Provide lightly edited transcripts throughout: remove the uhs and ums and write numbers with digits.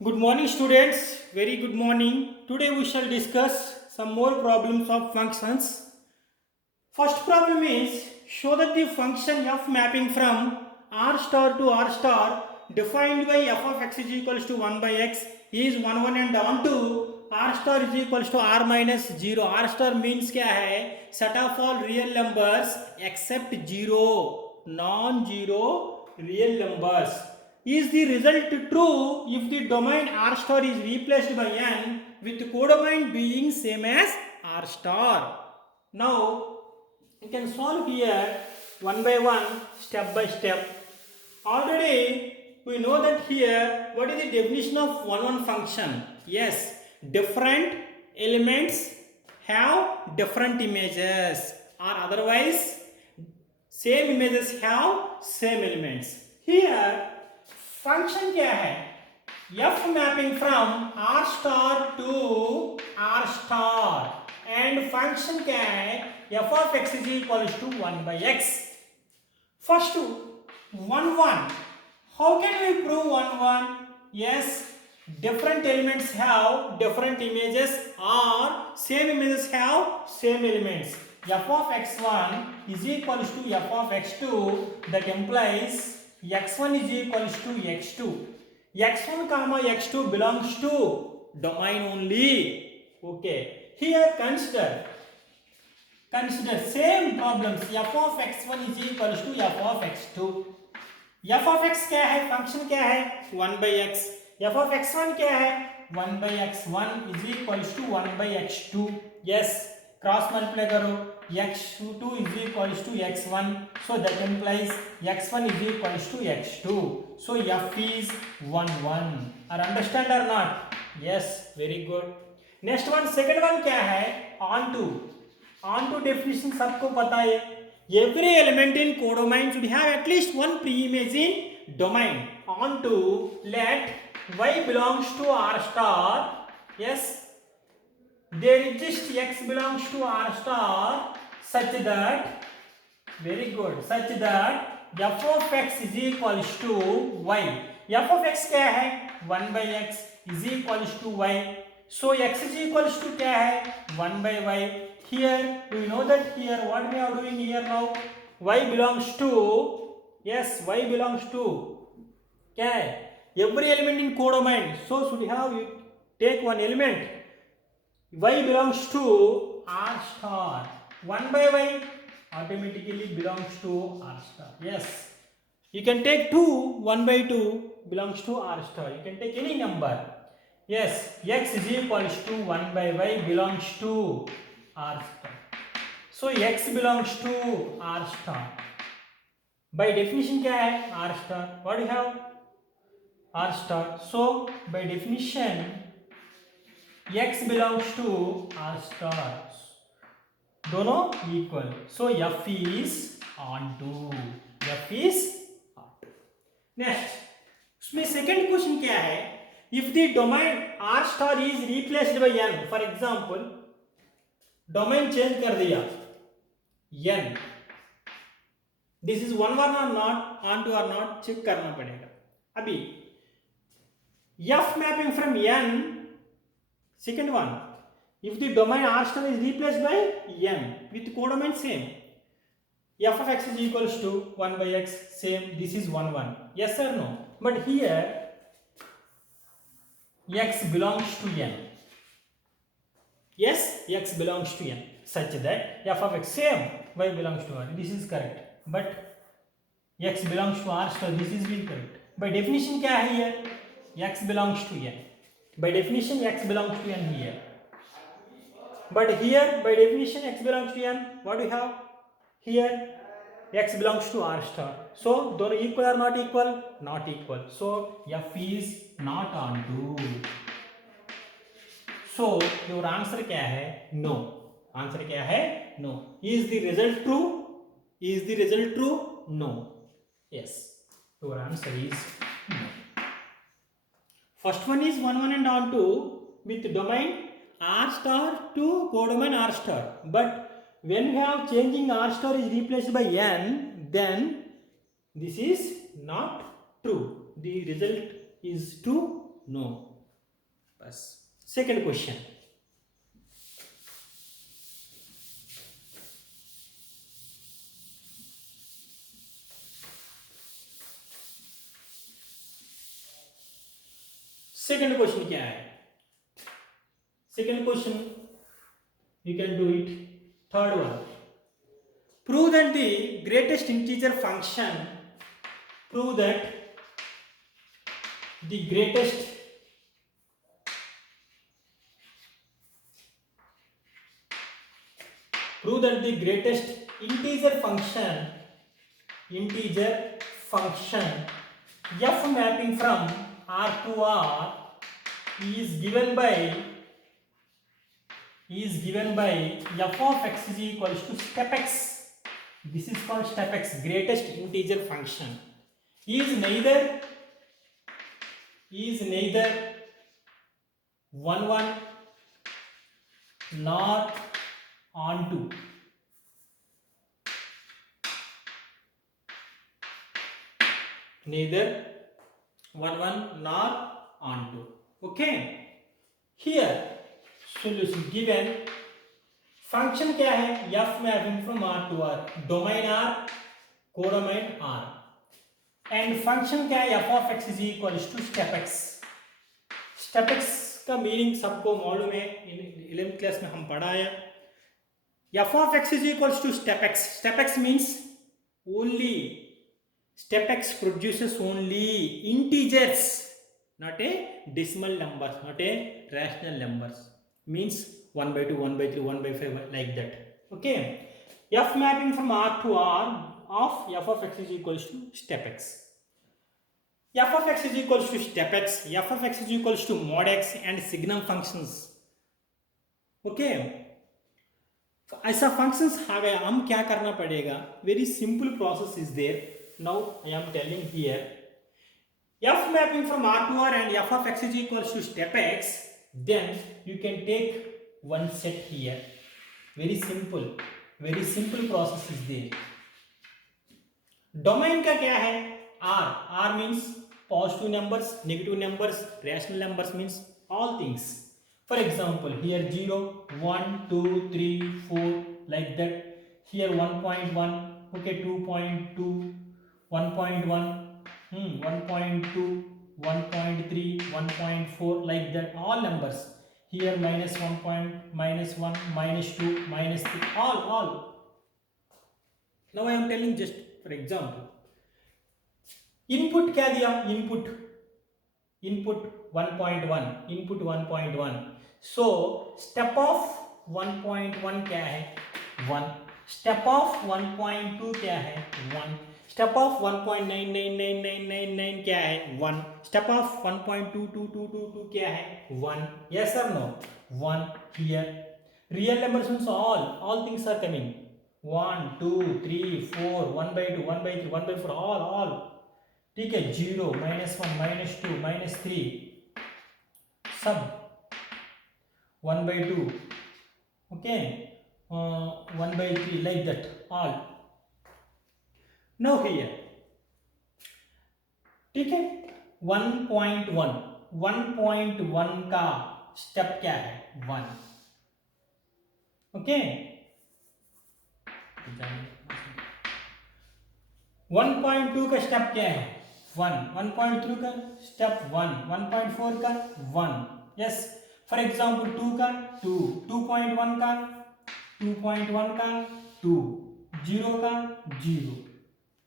Good morning, students. Very good morning. Today we shall discuss some more problems of functions. First problem is show that the function f mapping from r star to r star defined by f of x is equals to 1 by x is 1 1 and on to r star is equals to r minus 0. R star means क्या है? Set of all real numbers except 0, non-zero real numbers. Is the result true if the domain r star is replaced by n with codomain being same as r star? Now you can solve here one by one, step by step. Already we know that here what is the definition of one function? Yes, different elements have different images, or otherwise same images have same elements. Here function क्या है? F mapping from R star to R star and function क्या है? F of x is equals to 1 by x. First 1 1. How can we prove 1 1? Yes, different elements have different images or same images have same elements. F of x1 is equals to f of x2, that implies x1 is equals to x2. x1 comma x2 belongs to domain only. Okay, here consider same problems. F of x1 is equals to f of x2. f of x क्या है? Function क्या है? 1 by x. f of x1 क्या है? 1 by x1 is equals to 1 by x2. yes, cross multiply करो, x2 is equals to x1, so that implies x1 is equals to x2, so f is 1 1. Are understand or not? yes, very good. next one, second one क्या है? on to definition सबको पता है. Every element in codomain should have at least one pre-image in domain. On to let y belongs to r star. Yes, there exists x belongs to r star such that, very good, such that f of x is equals to y. f of x क्या है? 1 by x is equals to y. So x is equals to क्या है? 1 by y. Here we know that here what we are doing here now, y belongs to, yes, y belongs to क्या है? Every element in codomain, so should have you take one element. Y belongs to r star. 1 by y automatically belongs to r star. Yes, you can take 2. 1 by 2 belongs to r star. You can take any number. Yes, x is equals to 1 by y belongs to r star. So x belongs to r star. By definition क्या है? r star. What do you have? r star. So by definition x belongs to r star. दोनों equal. So f is onto. f is onto. Next, उसमें second question क्या है? If the domain r star is replaced by n, for example, domain change कर दिया n, this is 1 1 or not, onto or not, check करना पड़ेगा. अभी f mapping from n, second one, if the domain r star is replaced by n with codomain same, f of x is equals to 1 by x, same, this is 1 1, yes or no? But here x belongs to n. Yes, x belongs to n such that f of x same, y belongs to r. This is correct. But x belongs to r star, this is being correct. By definition क्या है here? x belongs to n. By definition x belongs to n here. But here by definition x belongs to n. What do you have? Here x belongs to r star. So दोनों equal or not equal? Not equal. So f is not onto. So your answer क्या है? No. Answer क्या है? No. Is the result true? Is the result true? No. Yes. Your answer is no. First one is 1 1 and onto with domain r star to codomain r star. But when we have changing r star is replaced by n, then this is not true. The result is true? No. बस second question, second question क्या है? Second question you can do it. Third one, prove that the greatest integer function, prove that the greatest integer function f mapping from R to R is given by f of x is equals to step x. This is called step x, greatest integer function is neither 1 1 nor onto. Neither 1 1 nor onto. Okay, here solution given, function क्या है? f mapping from R to R, domain R, codomain R, and function क्या है? f of x is equals to step x. step x का meaning सबको मालूम है, 11th class में हम पढ़ा है. f of x is equals to step x. Step x means only, step x produces only integers, not a decimal numbers, not a rational numbers. Means 1 by 2, 1 by 3, 1 by 5, like that. Okay, f mapping from R to R of f of x is equals to step x. f of x is equals to step x, f of x is equals to mod x and signum functions. Okay, ऐसा functions आ गया, हम क्या करना पड़ेगा? Very simple process is there. Now I am telling here, f mapping from R to R and f of x is equals to step x, then you can take one set here. Very simple process is there. Domain का क्या है? R. R means positive numbers, negative numbers, rational numbers, means all things. For example, here 0, 1, 2, 3, 4, like that. Here 1.1, okay, 2.2, 1.1, 1.2, 1.3, 1.4, like that, all numbers. Here -1, -2, -3, all. Now I am telling just for example. Input क्या दिया? Input 1.1, input 1.1. So step of 1.1 क्या है? 1. Step of 1.2 क्या है? 1. Step of 1.999999 क्या है? 1. Step of 1.22222 क्या है? 1. Yes or no? 1 here. Real numbers means all things are coming. 1, 2, 3, 4, 1 by 2, 1 by 3, 1 by 4, all. ठीक है, 0, -1, -2, -3, सब 1 by 2, okay, 1 by 3, like that, all. Now here, ठीक है, 1.1 का स्टेप क्या है? 1. ओके, 1.2 का स्टेप क्या है? 1. 1.3 का स्टेप 1. 1.4 का 1. यस, फॉर एग्जाम्पल 2 का 2, 2.1 का 2.1 का 2, 0 का 0.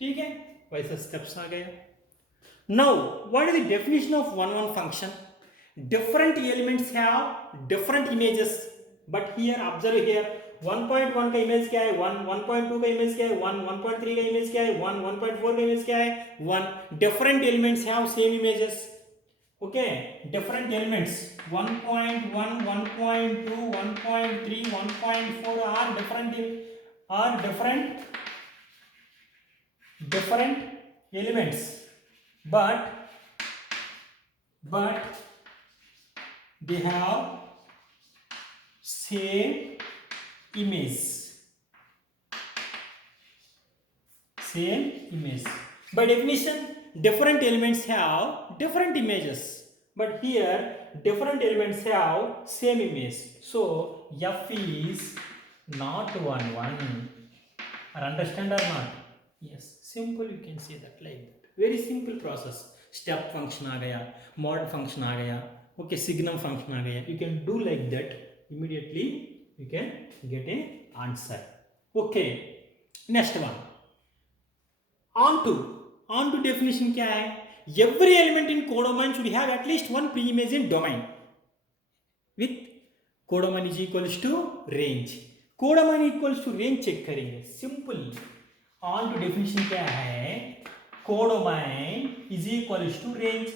ठीक है, वैसे स्टेप्स आ गए. Now what is the definition of 1 function? Different elements have different images, but here observe here, 1.1 का इमेज क्या है? 1. 1.2 का इमेज क्या है? 1. 1.3 का इमेज क्या है? 1. 1.4 का इमेज क्या है? 1. Different elements have same images. Okay, different elements 1.1, 1.2, 1.3, 1.4 are different elements, but they have same image. By definition, different elements have different images. but here different elements have same image, so F is not 1 1. Or understand or not? Yes, simple, you can say that like that. Very simple process. Step function आ गया, mod function आ गया, okay, signum function आ गया. You can do like that. Immediately you can get a answer. Okay, next one. On to definition क्या है? Every element in codomain should have at least one preimage in domain with codomain is equals to range. codomain equals to range check करेंगे simple. Onto definition क्या है? Codomain is equals to range.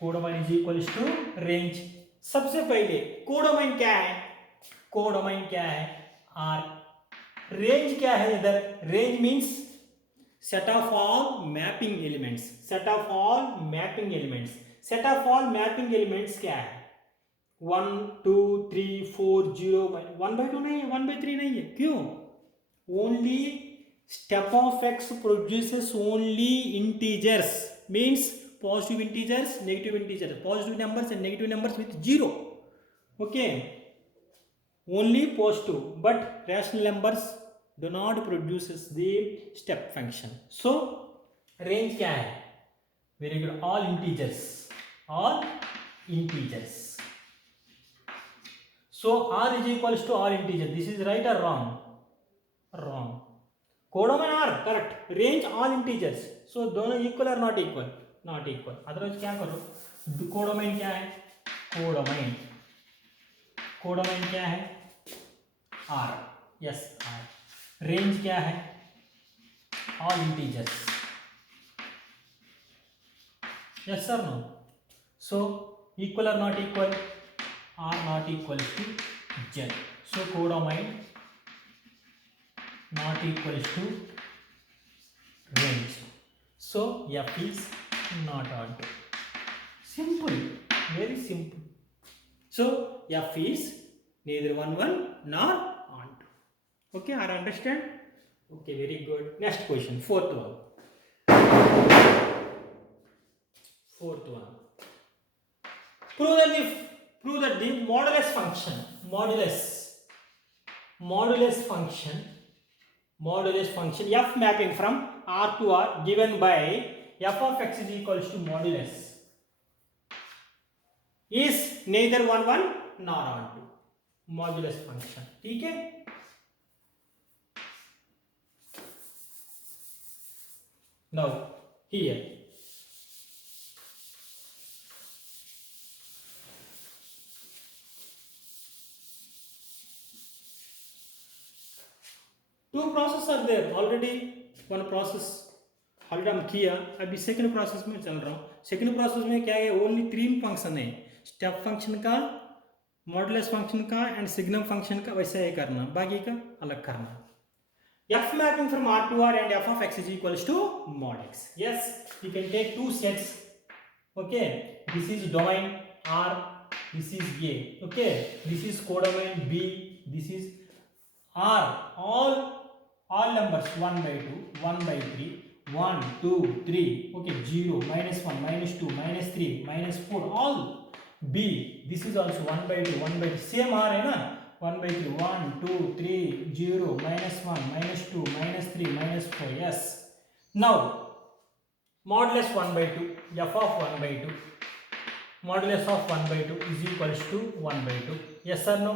Codomain is equals to range. सबसे पहले कोडोमाइन क्या है? Codomain क्या है? Are. Range क्या है इधर? Range means set of all mapping elements. set of all mapping elements. set of all mapping elements क्या है? 1 2 3 4 0. 1/2 नहीं है, 1/3 नहीं है. क्यों? only step of x produces only integers, means positive integers, negative integers, positive numbers and negative numbers with 0. okay, only positive, but rational numbers do not produces the step function. so range क्या है? very good, all integers, all integers. so r is equals to all integers. this is right or wrong? wrong. Codomain R correct. Range all integers. So दोनों equal और not equal? Not equal. Otherwise क्या करो? कोडोमाइन क्या है? Codomain क्या है? Are. Yes, R. Range क्या है? All integers. Yes sir, no? So equal और not equal? Are not equal to Z. So codomain not equals to range. so F is not onto. simple, very simple. so F is neither 1 1 nor onto. okay, I understand. okay, very good. next question, fourth one. prove that the modulus function f mapping from R to R given by f of x is equals to modulus is neither 1 1 nor onto. modulus function. ठीक है? now here two processes are there already. one process already हम किया, अभी second process में चल रहा हूँ. Second process में क्या है? ओनली 3 फंक्शन है. स्टेप फंक्शन का, मॉडुलस फंक्शन का एंड सिग्नम फंक्शन का वैसा ही करना, बाकी का अलग करना. f mapping from R to R and f of x is equals to mod x. yes, you can take two sets. okay, this is domain R, this is A. okay, this is codomain B, this is R. all numbers 1/2, 1/3, 1 2 3. okay, 0 -1 -2 -3 -4, all B. this is also 1/2, 1/3, same R है ना. 1/3, 1 2 3 0 -1 -2 -3 -4. yes. now modulus 1/2, f of 1/2, modulus of 1/2 is equals to 1/2. yes or no?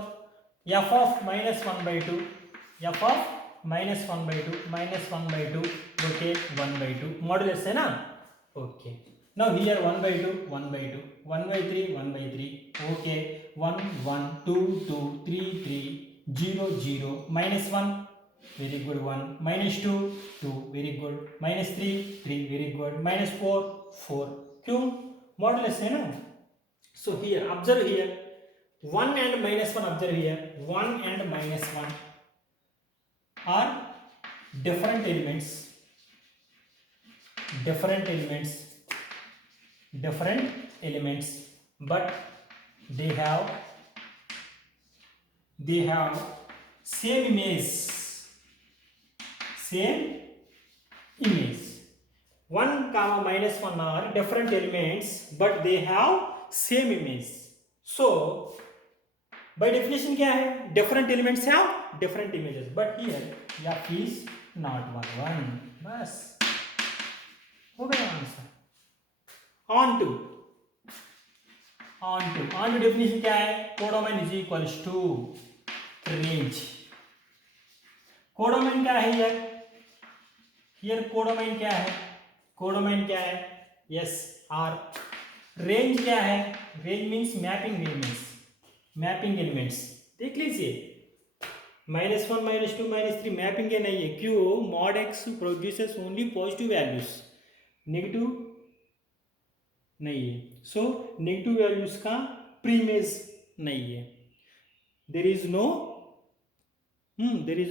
f of -1/2, f of -1/2 -1/2. okay, 1/2 modulus है ना. okay, now here 1/2 1/2, 1/3 1/3. okay, 1 1 2 2 3 3 0 0 -1. very good. 1 -2 2. very good. -3 3. very good. -4 4. क्यों? modulus है ना. so here observe here 1 and -1. observe here 1 and -1 are different elements, but they have same image. 1 comma minus 1 are different elements but they have same image. So by definition क्या है, different elements have different images, but here f is not 1 1. बस हो गया answer. on to definition क्या है, codomain is equals to range. Codomain क्या है यार, हियर कोडोमेन क्या है, कोडोमेन क्या है, यस आर. रेंज क्या है, range means mapping elements, mapping elements. देख लीजिए -1 -2 -3 मैपिंग है नहीं है, क्यों, mod x produces only positive values, negative नहीं है. सो नेगेटिव वैल्यूज का प्रीमेज नहीं है, there is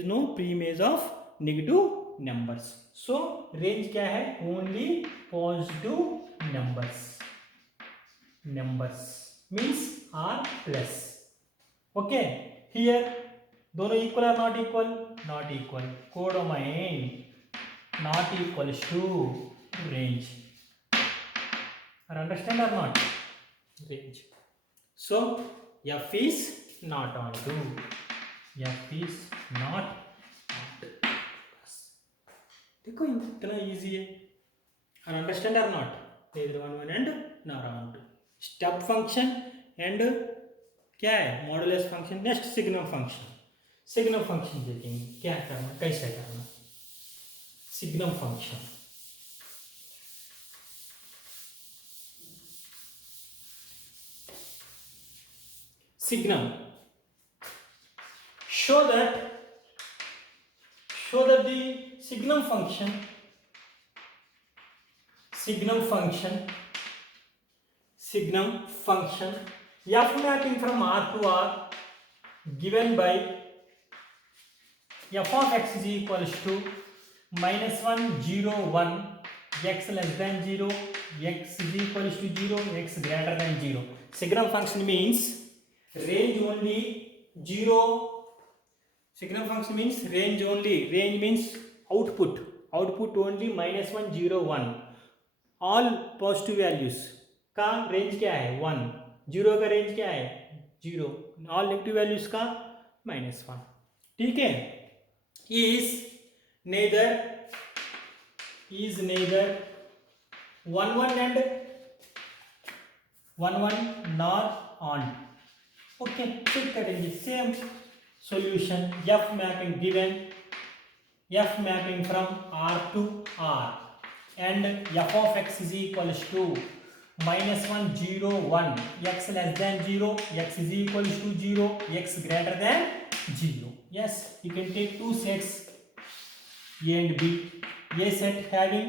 no preimage of negative numbers. So range क्या है, only positive numbers means R plus. Okay, here दोनों equal are not equal, not equal. Codomain not equals to range. Or understand or not? Range. So f is not on 2. f is not on 2. देखो इतना easy है. Or understand or not? Neither on 1 and nor on 2. Step function and क्या है, modulus function. Next signum function. Signum function देखेंगे क्या करना, कैसे करना. Signum function, signum, show that the signum function f mapping from R to R given by f of x is equals to -1 0 1 x less than 0 x is equals to 0 x greater than 0. Signum function means range only 0. Signum function means range only, range means output only -1 0 1. all positive values का range क्या है, 1. 0 का range क्या है, 0. all negative values का -1. ठीक है. is neither 1 1 and 1 1 nor on. Okay, check करेंगे same solution. f mapping given, f mapping from R to R and f of x is equals to -1 0 1 x less than 0 x is equals to 0 x greater than 0. Yes, you can take two sets A and B. A set having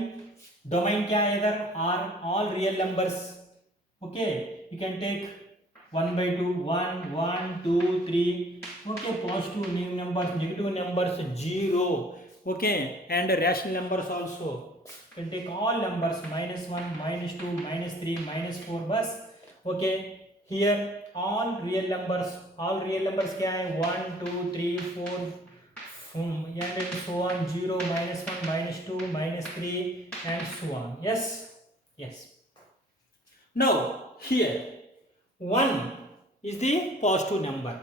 domain क्या है इधर, R, all real numbers. Okay, you can take 1/2 1 1 2 3. Okay, positive numbers, negative numbers 0. Okay, and rational numbers also. You can take all numbers -1 -2 -3 -4 बस. Okay, here all real numbers क्या है, 1 2 3 4 and so on, 0 -1 -2 -3 and so on. Yes. Now here 1 is the positive number.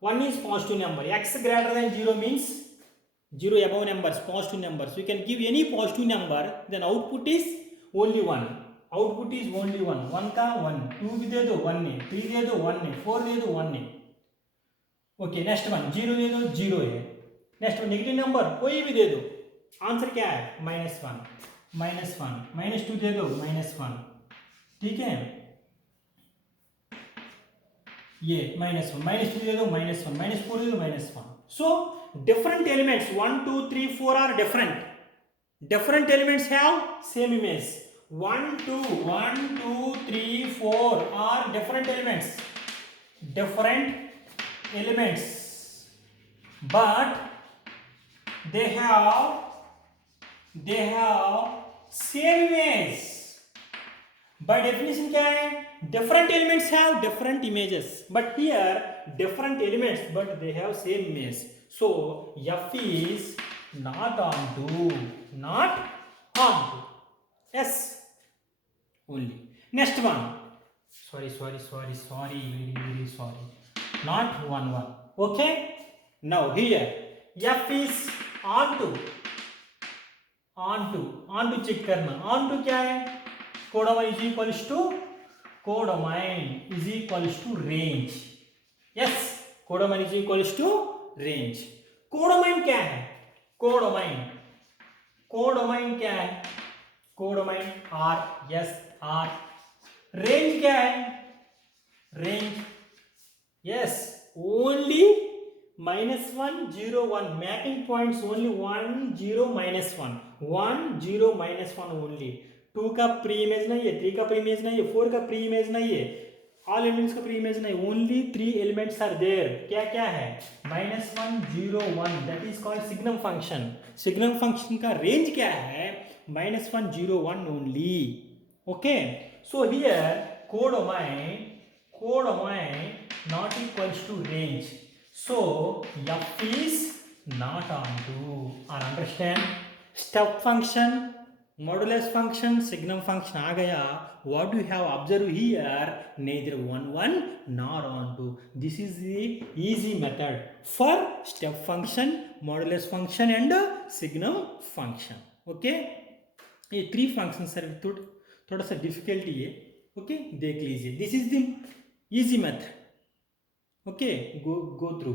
1 is positive number. X greater than 0 means 0 above numbers, positive numbers. We can give any positive number, then output is only 1. 1 का 1, 2 भी दे दो 1 है, 3 दे दो 1 है, 4 दे दो 1 है. Okay, next one 0 दे दो 0 है. नेक्स्ट वन नेगेटिव नंबर कोई भी दे दो. आंसर क्या है, -1 -2 दे दो -1. ठीक है, ये -1 -2 दे दो -1 -4 दे दो -1. So different elements 1 2 3 4 are different. Different elements have same image. 1 2 3 4 are different elements, but they have same image. By definition क्या है, different elements have different images, but here different elements but they have same image. So f is not on 2. yes only. Next one, sorry, very sorry, not 1 1. Okay, now here f is onto check करना, onto क्या है, codomain is equals to, codomain is equals to range. Yes, codomain is equals to range. Codomain क्या है, codomain क्या है, codomain R, yes R. Range क्या है, range yes only -1 0 1, mapping points only 1 0 -1, 1 0 -1 only. 2 का प्री इमेज नहीं है, 3 का प्री इमेज नहीं है, 4 का प्री इमेज नहीं है, ऑल एलिमेंट्स का प्री इमेज नहीं, ओनली 3 एलिमेंट्स आर देयर. क्या क्या है, -1 0 1, that is called signum function. Signum function का रेंज क्या है, -1 0 1 only. Okay, so here codomain not equals to range, so f is not onto. और understand, step function, modulus function, signum function आ गया. what you have observed here, neither 1 1 nor onto. this is the easy method for step function, modulus function and signum function. okay, ये 3 functions है, थोड़ा सा difficulty है. Okay, देख लीजिए, this is the easy method. Okay, go through.